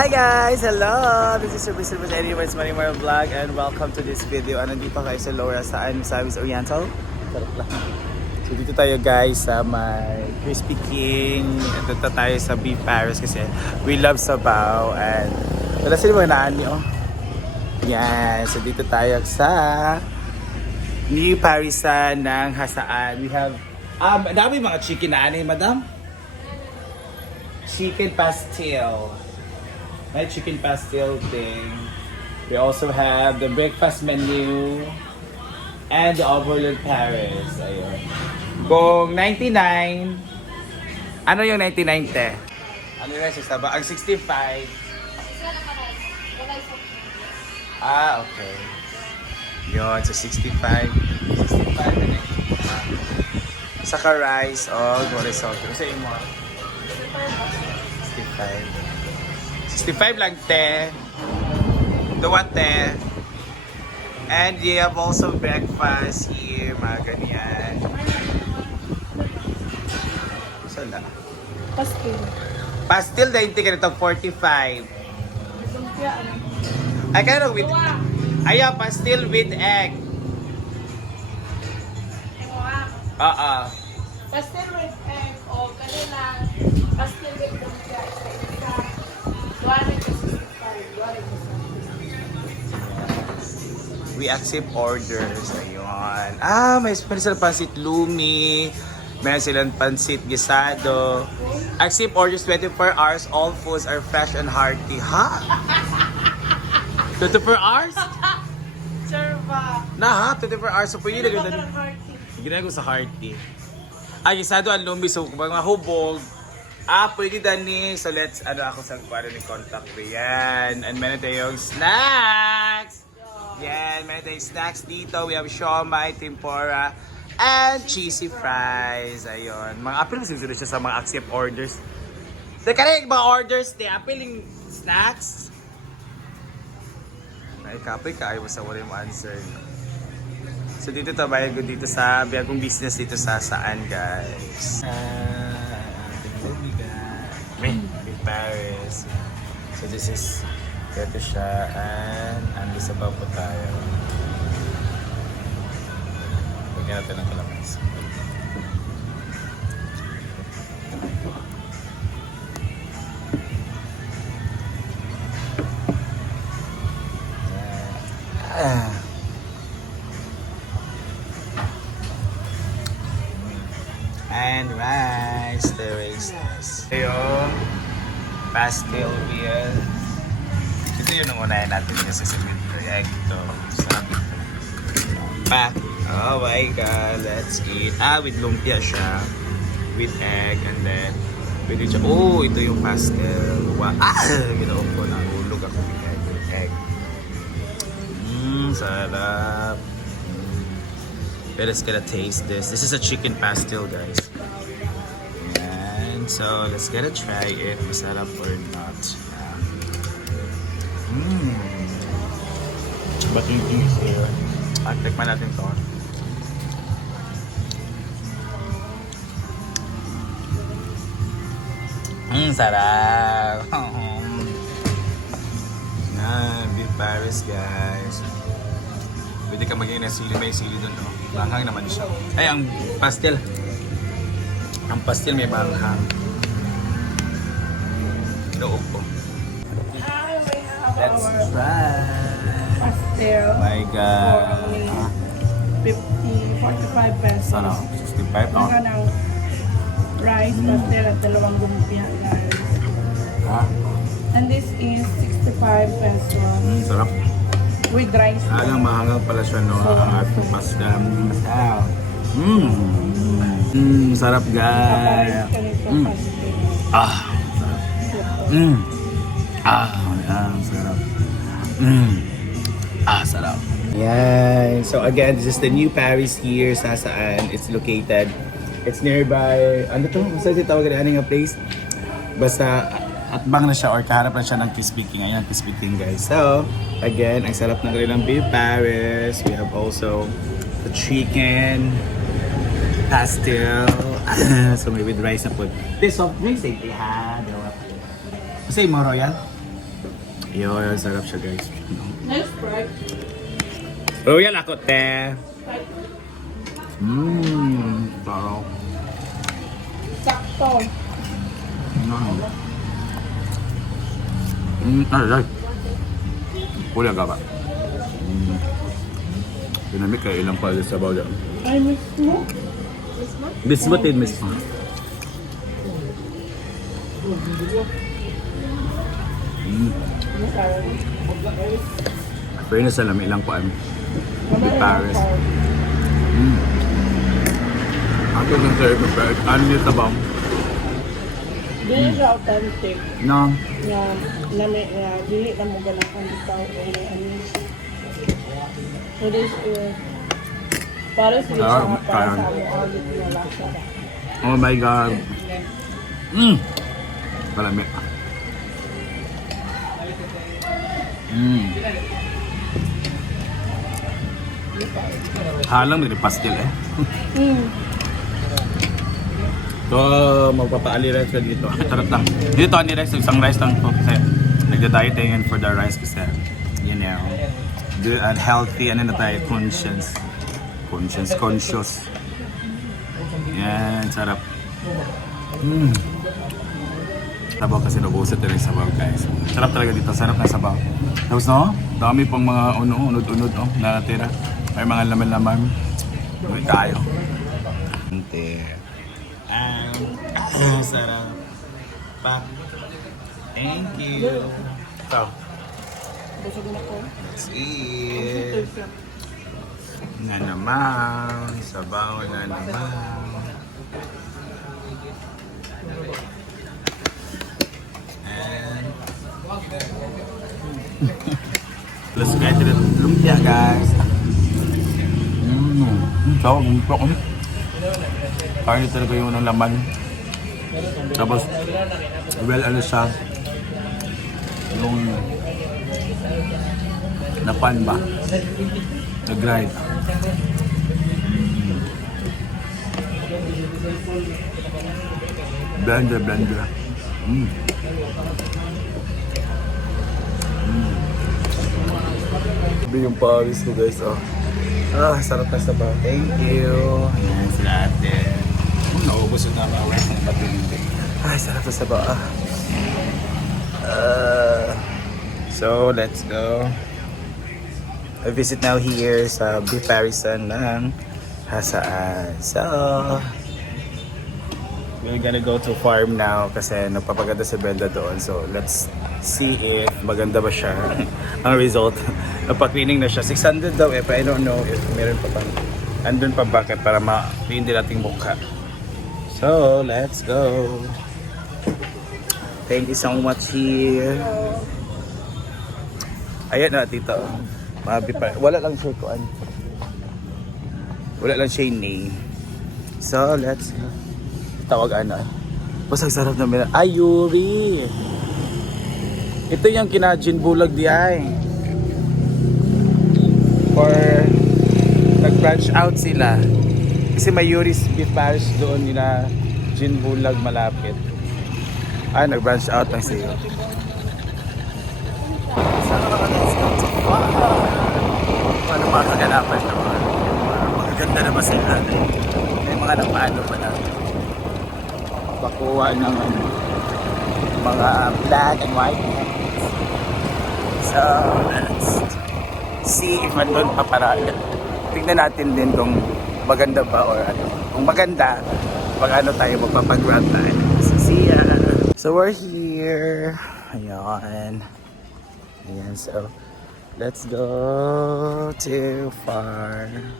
Hi guys! Hello! This is your Mr. Anyways, Marimar Vlog and welcome to this video. Nandito kayo sa Laura saan? Misamis Oriental? Sarap lang. So dito tayo guys sa may Crispy King. Dito tayo sa Beef Paris kasi we love sabaw. And wala sila mga naani oh. Yan. So dito tayo sa New Parisan ng Hasaan. We have dami mga chicken na ani, madam? Chicken pastel. My chicken pastel thing. We also have the breakfast menu and the overload Paris. Ayun. Kung 99, ano yung 99 te? Ano yung sa ba? Ang 65. Okay. Yun, so 65. 65 na saka rice o risotto. Kasi yung mga 65. 65 lang te. Duwa te. And you have also breakfast here, mga ganyan. Sala. Pastil. Pastil na hindi ka nito, 45. Ay, kaya with... Ayaw, pastil with egg. Pastil with egg o kanina pastil with lumpia. We accept orders. Ayun. May sila pansit lumi. Meron silang pansit gisado. Accept orders 24 hours. All foods are fresh and hearty. Ha? 24 hours? Sure ba? Na ha? 24 hours. So pwede na ganda. Hearty. Ginagawa sa hearty. Gisado ang lumi. So mga hubog. Pwede dani. So let's, ako sa kuwara ni contact ko. Yan. And meron tayong snacks. Yan. Meron tayong snacks dito. We have siomai, tempura, and cheesy fries. Ayun. Mga apil na sinusunod siya sa mga accept orders. Teka rin, mga orders. Appeling snacks. Ay, kapoy ka. Ayaw sa wala yung answer. So dito tayo ko dito sa biyagong business dito sa saan guys. Big Paris. So this is ito siya and andi sa babo tayo. Lagyan natin ng kalamansi. And rice, the rice. Ito pastel beer. Ito yung unahin natin kasi sa winter egg. Ito, sarap ito. Pack. Oh my god, let's eat. With lumpia siya. With egg and then pwede siya. Oh, ito yung pastel. Wow. Ginawa ko na. Ulog ako with egg. Sarap. Let's gonna taste this. This is a chicken pastel, guys. And so let's gonna try it. Masarap or not. But yung thing is here. Tikman natin to. Sarap. Beef Paris, guys. Pwede ka maging nasili, may sili doon, no? Banghang naman siya. Ay, ang pastel. Ang pastel may banghang. Loob ko. Let's try. Pastil. My God. For only 45 pesos. Ano? 65 no? Saka ng rice, pastil at dalawang lumpia guys. And this is 65 pesos. Sarap. With rice. Alang mahangang pala siya, no? Ang ating pastel. Sarap, guys. Kapalit ka nito pastil. Sarap. Sarap. Yeah. So again, this is the New Paris here sa saan it's located. It's nearby, ano to? Basta si tawag na nga place. Basta atbang na siya or kaharap na siya ng Crispy King. Ayan, Crispy King, guys. So, again, ang sarap ng kanilang beef Paris. We have also the chicken pastel. So, may with rice na po. This soft drinks, they had. Kasi mo royal? Yun, sarap siya guys. Next Sprite. Oh, yan ako, te. Sarap. Sakto. Ay. Kulang ka ba? Pinamik kayo ilang pala sa bawa dyan. Ay, miss mo? Mismo din, mismo. Fairness alam, ilang paan. Di Paris. Ako ng serve ng Paris. Ano yung tabang? Dili siya authentic. No. Dili na mo ganang ang bitaw. So this is para sa para sa ulit na lasa. Oh my God. Palami. Halang may pastil eh. So, magpapaali rice ka dito. Tarap lang. Dito, ani rice. Isang rice lang to. Kasi nagda-dieting for the rice kasi, you know, good and healthy. Ano na tayo? Conscious. Yan, sarap. Sabaw kasi nabusit din yung sabaw, guys. Sarap talaga dito. Sarap na sabaw. Tapos no, dami pang mga unod-unod na natira. May mga laman-laman. Uy, tayo. Sarap. Pa. Thank you. So, Busog na ko. let's eat. Na naman. Sabaw na naman. And let's get to the lumpia, guys. So, gumpok. Kaya talaga yung ng laman. Tapos, well, ano siya, yung napan ba? Nag-grind. Blender. Sabi yung pawis ko guys, oh. Sarap na sabaw. Thank you. Ayan sila ate. Naubos yung namawa ng patindi. Sarap na sabaw. So, let's go. I visit now here sa Beef Harrison ng Hasaan. So, we're gonna go to farm now kasi nagpapaganda si Brenda doon. So, let's see if maganda ba siya. Ang result, napag-cleaning na siya. 600 daw eh, but I don't know if meron pa bang andun pa bakit para ma-clean din nating mukha. So, let's go. Thank you so much here. Ayan na, tito. Mabi pa. Wala lang siya kuan. Wala lang siya yung name. So, let's go. Tawag ano. Basag sarap na mila. Ay, Yuri! Ito yung kinajin bulag di ay. Or nag-branch out sila. Kasi may Yuri's Beef Parish doon nila Gin Bulag malapit. Nag-branch out lang siya. Ano mga kaganapan naman. Magaganda naman sila. May mga napaano pa na. Bakuha ng mga black and white. So, let's see if andun pa para. Tignan natin din kung maganda ba or ano. Kung maganda, pag ano tayo magpapag-grab tayo. So, see ya! So, we're here. Ayan. So, let's go to farm.